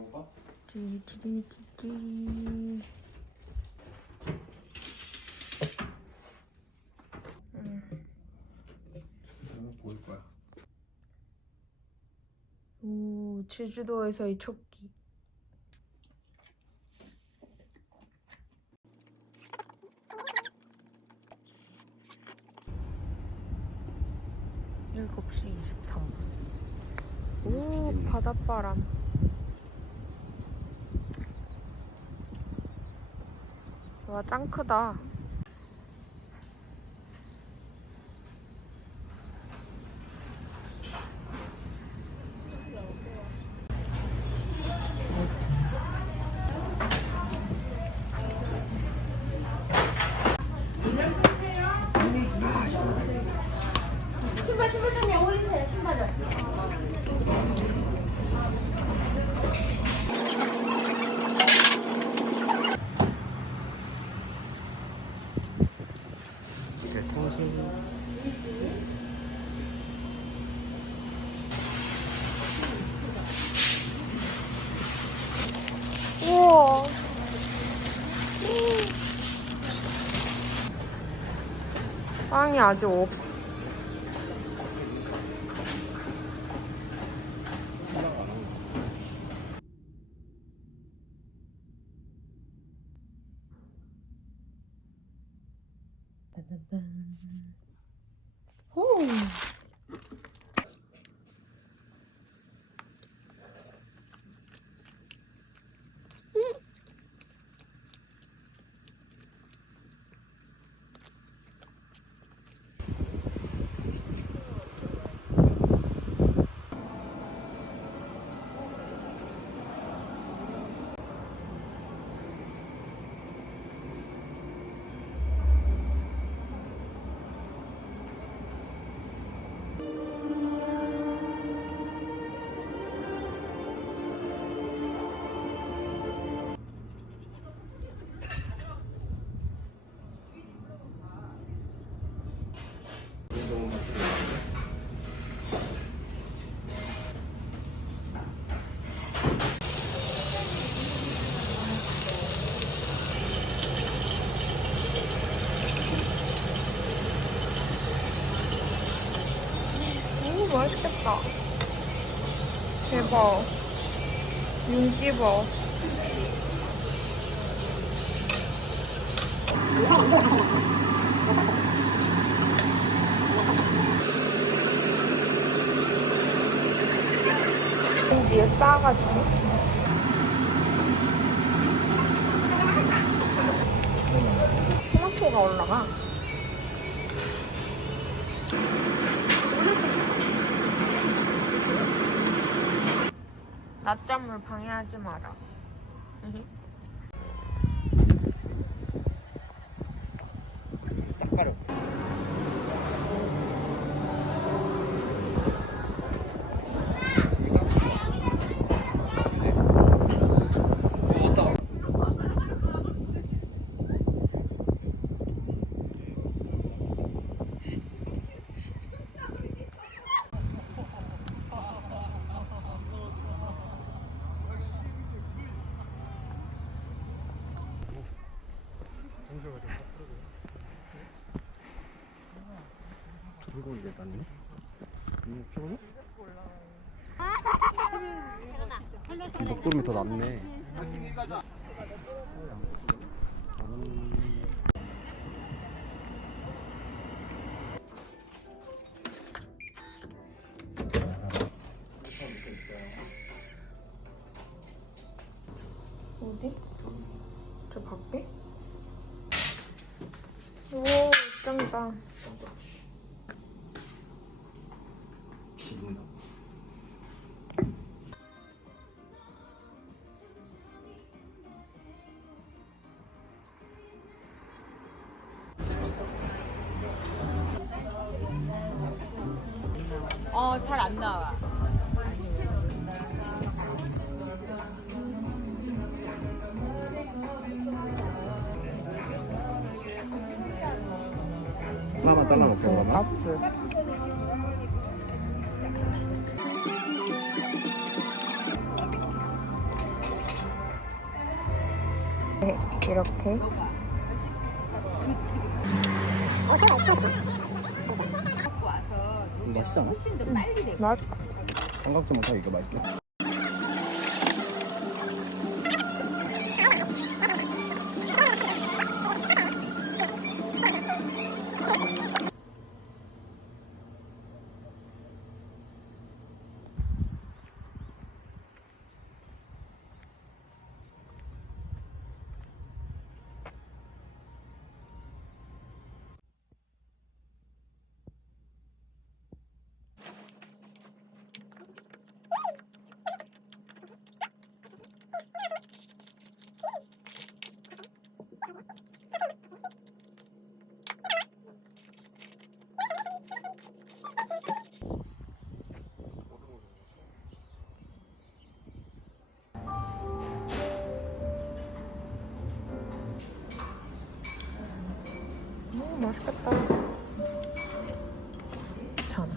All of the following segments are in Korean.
먹어봐. 찌찌찌찌. 보일 거야. 오, 제주도에서의 촉기. 일곱 시 23분. 오, 바닷바람. 와, 짱 크다. 신발 좀 올리세요, 신발을. 우와. 빵이 아직 없어. 오. 오, 맛있겠다. 대박. 윤기 봐. 위에 쌓아가지고. 토마토가 올라가. 낮잠을 방해하지 마라. 싹 가려. 들고 있겠다니? 피곤해? 먹구름이 더 낫네. 어디? 저 밖에? 오, 짱이다. 잘 안 나와. 하나만 잘라놓게 그러면? 가스. 네, 이렇게. 이거 맛있잖아. 맛있다. 삼각점은 이거 맛있어. 맛있겠다. 괜찮아.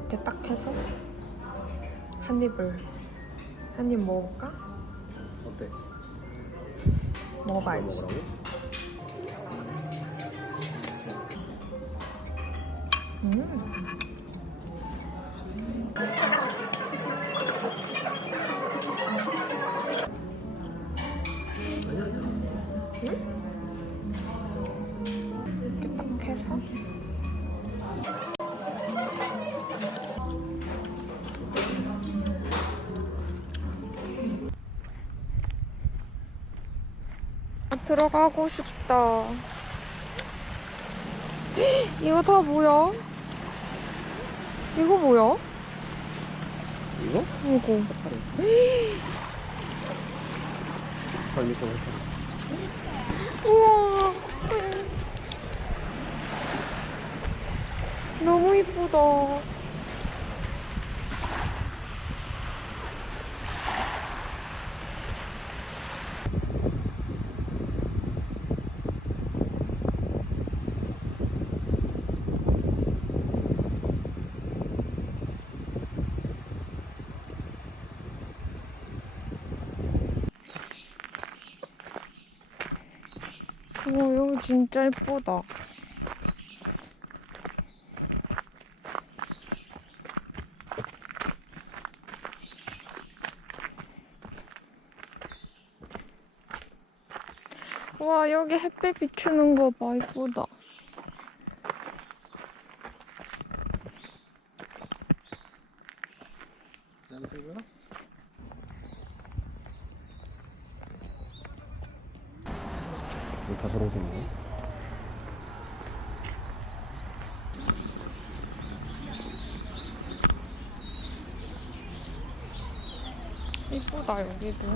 이렇게 딱 해서 한 입 먹을까? 어때? 먹어봐야지. 먹으라고? 이렇게 딱 해서 들어가고 싶다. 이거 다 뭐야? 이거 뭐야? 이거? 이거. 발밑에 우와. 너무 이쁘다. 와, 여기 진짜 예쁘다. 와, 여기 햇빛 비추는 거 봐, 예쁘다. 다 저런 색인가? 예쁘다, 여기도.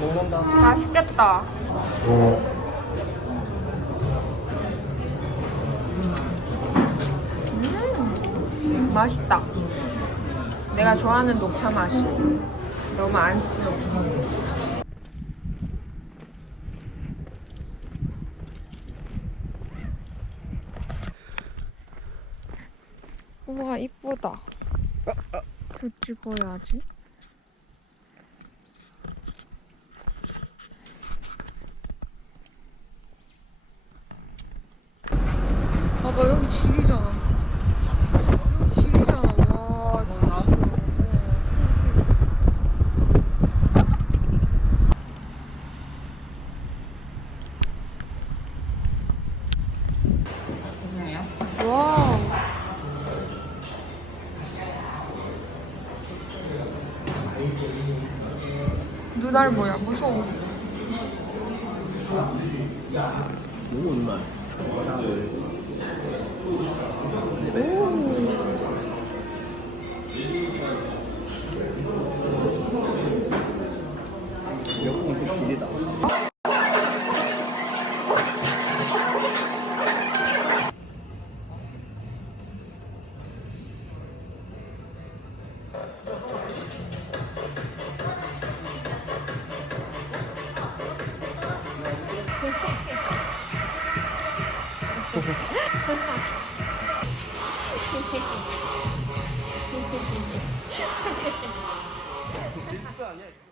먹는다. 맛있겠다. 맛있다. 내가 좋아하는 녹차 맛이. 너무 안 쓰. 우와, 이쁘다. 더 찍어야지. 봐봐, 여기 질이잖아. 여기 질이잖아. 와, 진짜. 죄송해요. 와. 눈알 뭐야? 무서워. 너무 얼마? 릴스 아니야?